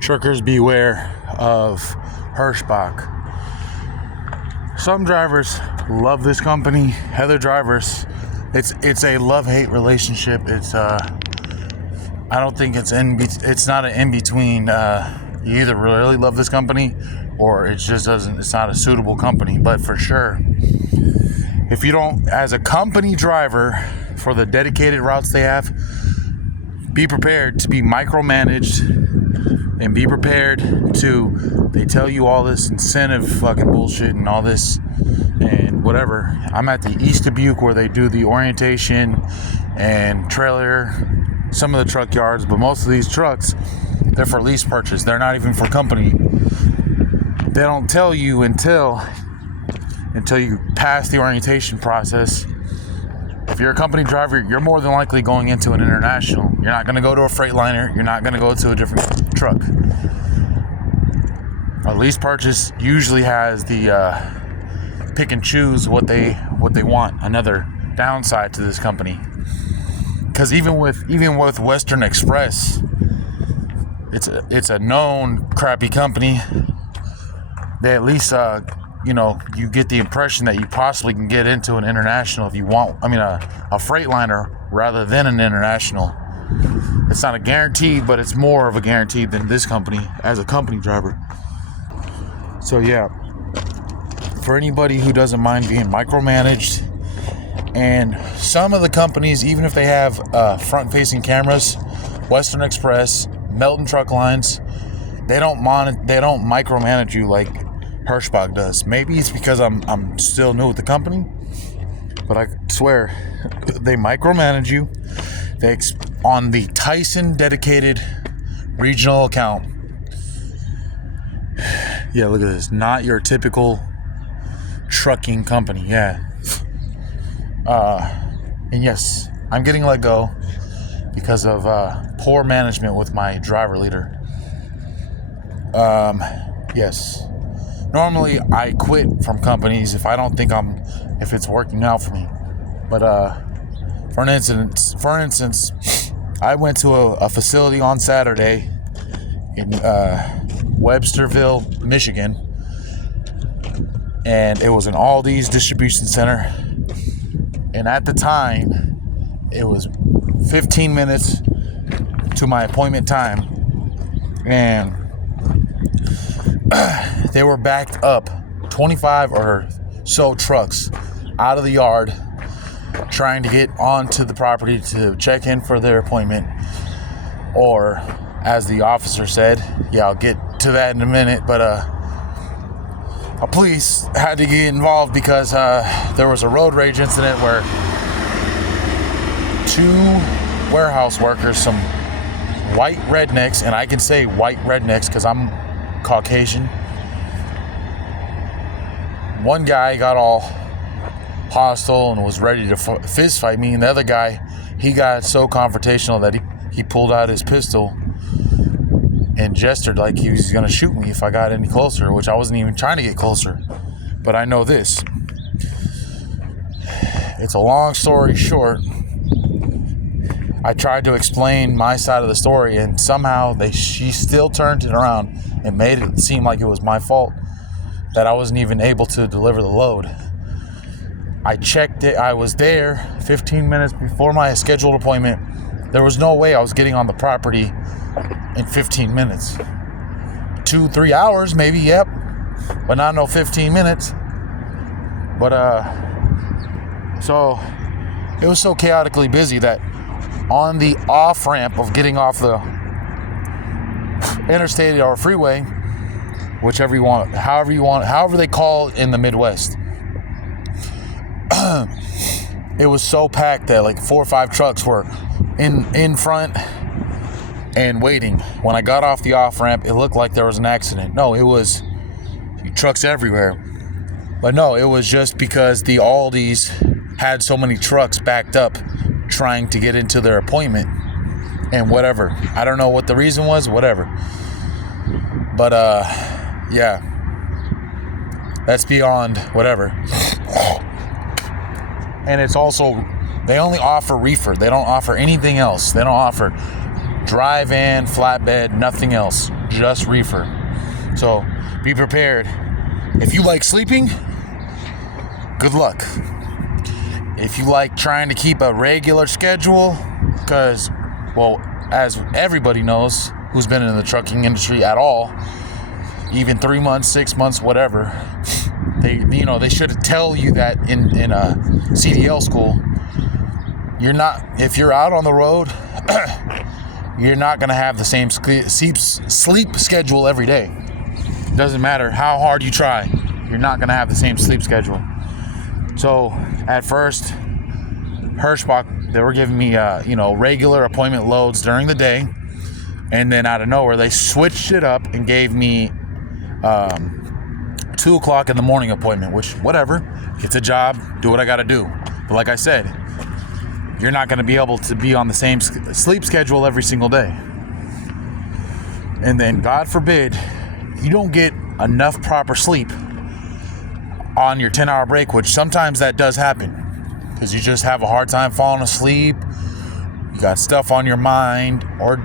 Truckers beware of Hirschbach. Some drivers love this company. Other drivers, it's a love-hate relationship. I don't think it's not an in-between. You either really love this company or it's not a suitable company. But for sure, if you don't, as a company driver for the dedicated routes they have, be prepared to be micromanaged and be prepared to, they tell you all this incentive fucking bullshit and all this and whatever. I'm at the East Dubuque where they do the orientation and trailer, some of the truck yards, but most of these trucks, they're for lease purchase. They're not even for company. They don't tell you until you pass the orientation process. If you're a company driver, you're more than likely going into an international. You're not going to go to a Freightliner. You're not going to go to a different truck. A lease purchase usually has the pick and choose what they want. Another downside to this company, because even with Western Express, it's a known crappy company. They at least you get the impression that you possibly can get into an international if you want. I mean, a Freightliner rather than an international. It's not a guarantee, but it's more of a guarantee than this company as a company driver. So yeah, for anybody who doesn't mind being micromanaged, and some of the companies, even if they have front-facing cameras, Western Express, Melton Truck Lines, they don't micromanage you like Hirschbach does. Maybe it's because I'm still new with the company, but I swear they micromanage you. On the Tyson dedicated regional account. Yeah, look at this. Not your typical trucking company. Yeah. And yes, I'm getting let go because of poor management with my driver leader. Yes. Normally, I quit from companies if I don't think if it's working out for me. But for instance, I went to a facility on Saturday in Websterville, Michigan, and it was an Aldi's distribution center. And at the time, it was 15 minutes to my appointment time, and they were backed up 25 or so trucks out of the yard trying to get onto the property to check in for their appointment. Or, as the officer said, yeah, I'll get to that in a minute, but police had to get involved because there was a road rage incident where 2 warehouse workers, some white rednecks, and I can say white rednecks because I'm Caucasian. One guy got all hostile and was ready to fist fight me, and the other guy, he got so confrontational that he pulled out his pistol and gestured like he was gonna shoot me if I got any closer, which I wasn't even trying to get closer. But I know this. It's a long story short. I tried to explain my side of the story, and somehow she still turned it around and made it seem like it was my fault that I wasn't even able to deliver the load. I checked it. I was there 15 minutes before my scheduled appointment. There was no way I was getting on the property in 15 minutes. 2-3 hours maybe, yep, but not no 15 minutes. But so it was so chaotically busy that on the off ramp of getting off the interstate or freeway, however they call it in the Midwest, it was so packed that like 4 or 5 trucks were in front and waiting. When I got off the off ramp, it looked like there was an accident. No, it was trucks everywhere. But no, it was just because the Aldi's had so many trucks backed up trying to get into their appointment and whatever. I don't know what the reason was, whatever. But yeah, that's beyond whatever. And it's also, they only offer reefer. They don't offer anything else. They don't offer dry van, flatbed, nothing else, just reefer. So be prepared. If you like sleeping, good luck. If you like trying to keep a regular schedule, because, well, as everybody knows who's been in the trucking industry at all, even 3 months, 6 months, whatever, they should tell you that in a CDL school. If you're out on the road, you're not going to have the same sleep schedule every day. Doesn't matter how hard you try, you're not going to have the same sleep schedule. So at first, Hirschbach, they were giving me regular appointment loads during the day, and then out of nowhere they switched it up and gave me 2 o'clock in the morning appointment, which, whatever, it's a job, do what I got to do. But like I said, you're not going to be able to be on the same sleep schedule every single day. And then, God forbid, you don't get enough proper sleep on your 10-hour break, which sometimes that does happen because you just have a hard time falling asleep. You got stuff on your mind, or